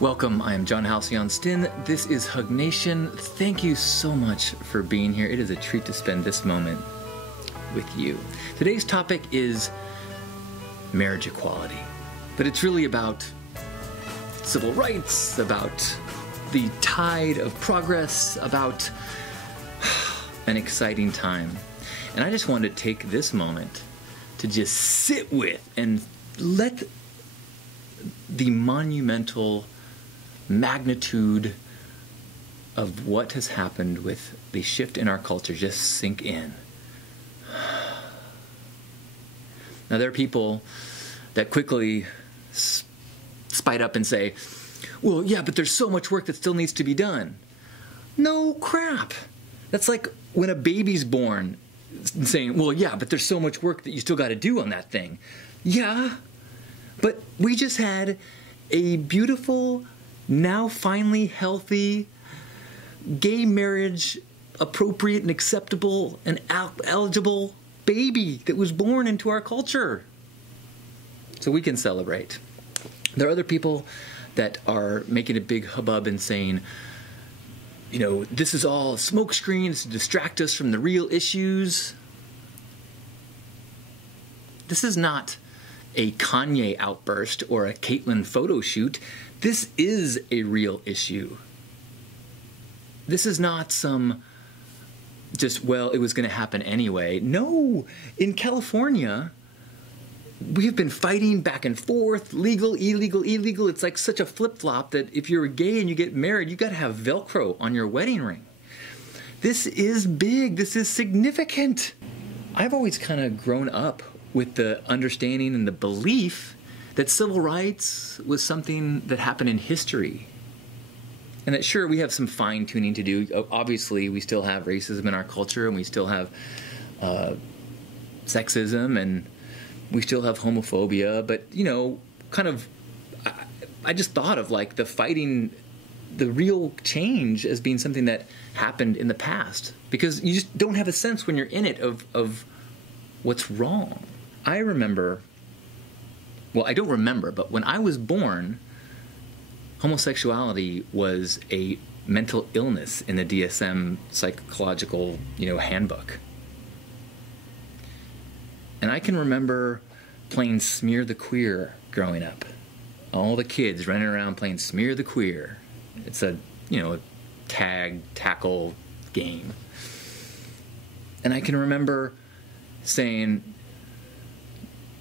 Welcome, I am John Halcyon Stin. This is Hug Nation. Thank you so much for being here. It is a treat to spend this moment with you. Today's topic is marriage equality, but it's really about civil rights, about the tide of progress, about an exciting time. And I just wanted to take this moment to just sit with and let the monumental magnitude of what has happened with the shift in our culture just sink in. Now, there are people that quickly spite up and say, well, yeah, but there's so much work that still needs to be done. No crap. That's like when a baby's born saying, well, yeah, but there's so much work that you still got to do on that thing. Yeah, but we just had a beautiful, now finally healthy, gay marriage appropriate and acceptable and eligible baby that was born into our culture. So we can celebrate. There are other people that are making a big hubbub and saying, you know, this is all a smokescreen to distract us from the real issues. This is not a Kanye outburst or a Caitlyn photo shoot. This is a real issue. This is not some just, well, it was going to happen anyway. No, in California, we have been fighting back and forth, legal, illegal, illegal. It's like such a flip-flop that if you're gay and you get married, you got to have Velcro on your wedding ring. This is big. This is significant. I've always kind of grown up with the understanding and the belief that civil rights was something that happened in history. And that, sure, we have some fine-tuning to do. Obviously, we still have racism in our culture, and we still have sexism, and we still have homophobia. But, you know, kind of, I just thought of, like, the fighting, the real change as being something that happened in the past. Because you just don't have a sense when you're in it of what's wrong. I remember, well, I don't remember, but when I was born, homosexuality was a mental illness in the DSM psychological, handbook. And I can remember playing Smear the Queer growing up. All the kids running around playing Smear the Queer. It's a, tag, tackle game. And I can remember saying,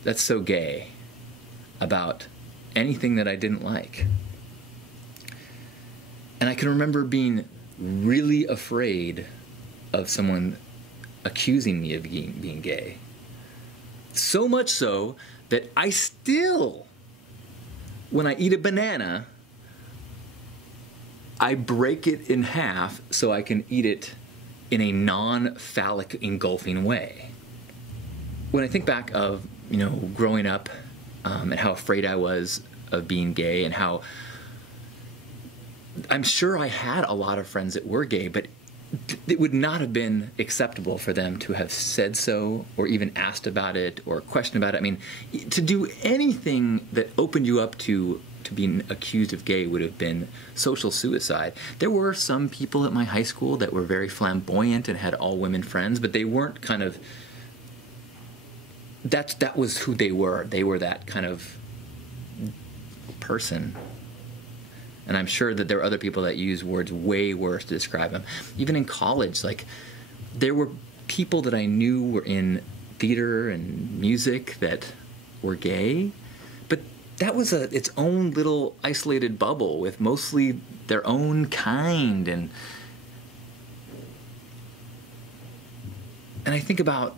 that's so gay, about anything that I didn't like. And I can remember being really afraid of someone accusing me of being gay. So much so that I still, when I eat a banana, I break it in half so I can eat it in a non-phallic engulfing way. When I think back of, growing up and how afraid I was of being gay, and how I'm sure I had a lot of friends that were gay, but it would not have been acceptable for them to have said so, or even asked about it, or questioned about it. I mean, to do anything that opened you up to being accused of gay would have been social suicide. There were some people at my high school that were very flamboyant and had all women friends, but they weren't kind of, that was who they were. They were that kind of person. And I'm sure that there are other people that use words way worse to describe them. Even in college, there were people that I knew were in theater and music that were gay, but that was its own little isolated bubble with mostly their own kind. And I think about,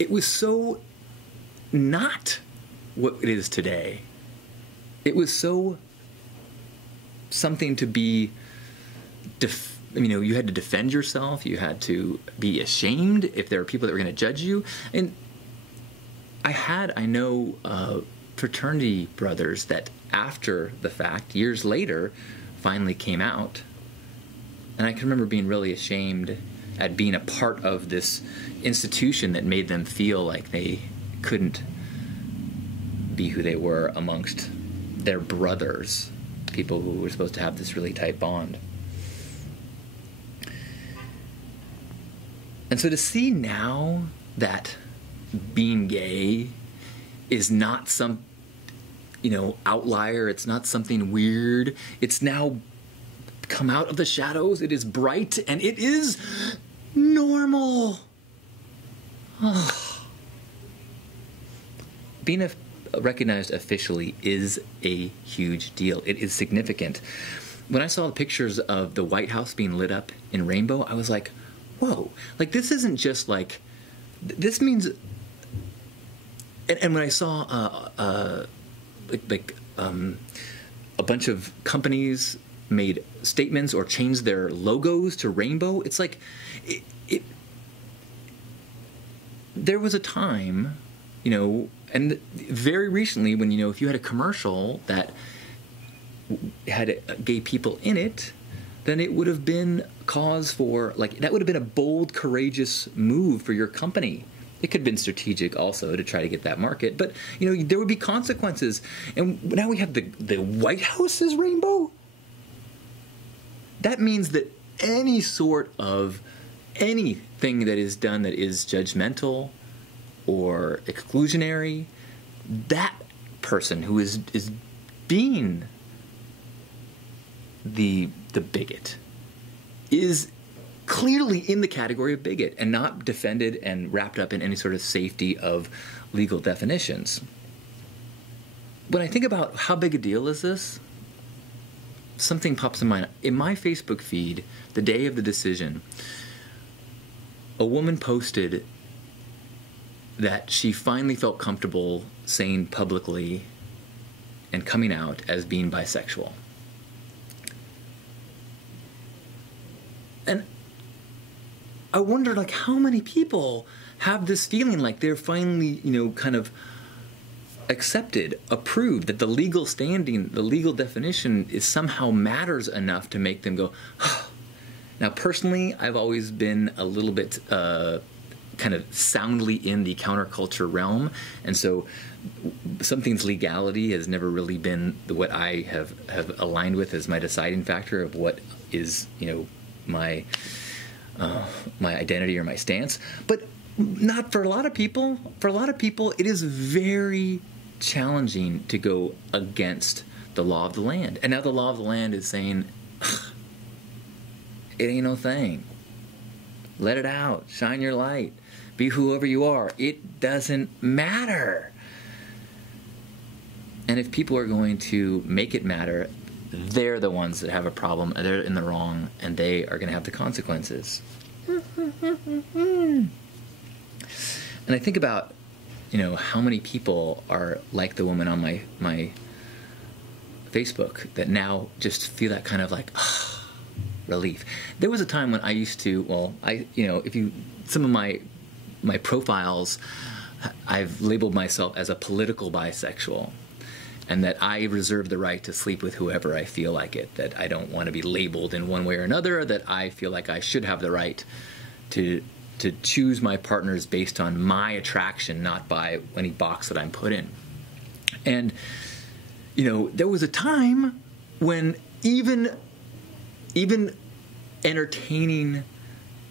it was so not what it is today. It was so something to be, you had to defend yourself. You had to be ashamed if there were people that were going to judge you. And I know fraternity brothers that after the fact, years later, finally came out. And I can remember being really ashamed at being a part of this institution that made them feel like they couldn't be who they were amongst their brothers, people who were supposed to have this really tight bond. And so to see now that being gay is not some, outlier, it's not something weird, it's now come out of the shadows, it is bright, and it is normal. Being recognized officially is a huge deal. It is significant. When I saw the pictures of the White House being lit up in rainbow, I was like, whoa, like this isn't just like, this means, and when I saw a bunch of companies made statements or changed their logos to rainbow, it's like, there was a time, and very recently when, if you had a commercial that had gay people in it, then it would have been cause for, that would have been a bold, courageous move for your company. It could have been strategic also to try to get that market, but, there would be consequences. And now we have the White House is rainbow. That means that any sort of anything that is done that is judgmental or exclusionary, that person who is being the bigot is clearly in the category of bigot and not defended and wrapped up in any sort of safety of legal definitions. When I think about how big a deal is this, something pops in mind. In my Facebook feed, the day of the decision, a woman posted that she finally felt comfortable saying publicly and coming out as being bisexual. And I wonder, how many people have this feeling like they're finally, kind of accepted, approved, that the legal standing, the legal definition is somehow matters enough to make them go, oh. Now, personally, I've always been a little bit kind of soundly in the counterculture realm, and so something's legality has never really been what I have aligned with as my deciding factor of what is, my identity or my stance. But not for a lot of people. For a lot of people, it is very challenging to go against the law of the land. And now the law of the land is saying, it ain't no thing. Let it out. Shine your light. Be whoever you are. It doesn't matter. And if people are going to make it matter, they're the ones that have a problem, and they're in the wrong, and they are going to have the consequences. And I think about, how many people are like the woman on my Facebook that now just feel that kind of relief. There was a time when I used to, some of my profiles, I've labeled myself as a political bisexual, and that I reserve the right to sleep with whoever I feel like it, that I don't want to be labeled in one way or another, that I feel like I should have the right to choose my partners based on my attraction, not by any box that I'm put in. And, there was a time when even entertaining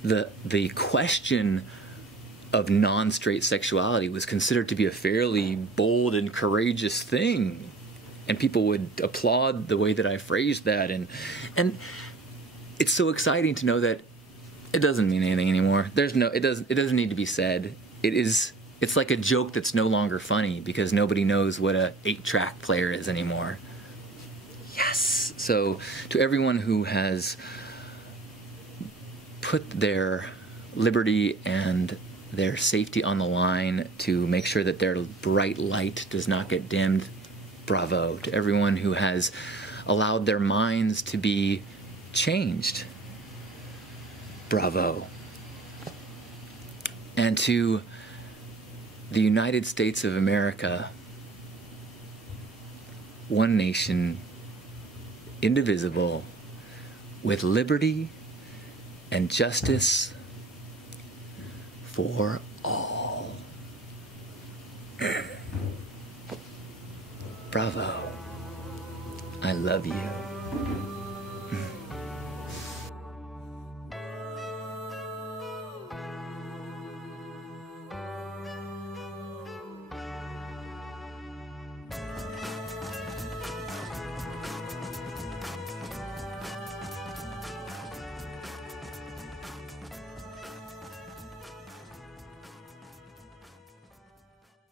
the question of non-straight sexuality was considered to be a fairly bold and courageous thing, and people would applaud the way that I phrased that, and it's so exciting to know that it doesn't mean anything anymore. It doesn't need to be said. It's like a joke that's no longer funny because nobody knows what a 8-track player is anymore. Yes. So to everyone who has put their liberty and their safety on the line to make sure that their bright light does not get dimmed, bravo. To everyone who has allowed their minds to be changed, bravo. And to the United States of America, one nation, indivisible, with liberty and justice for all. Bravo. I love you.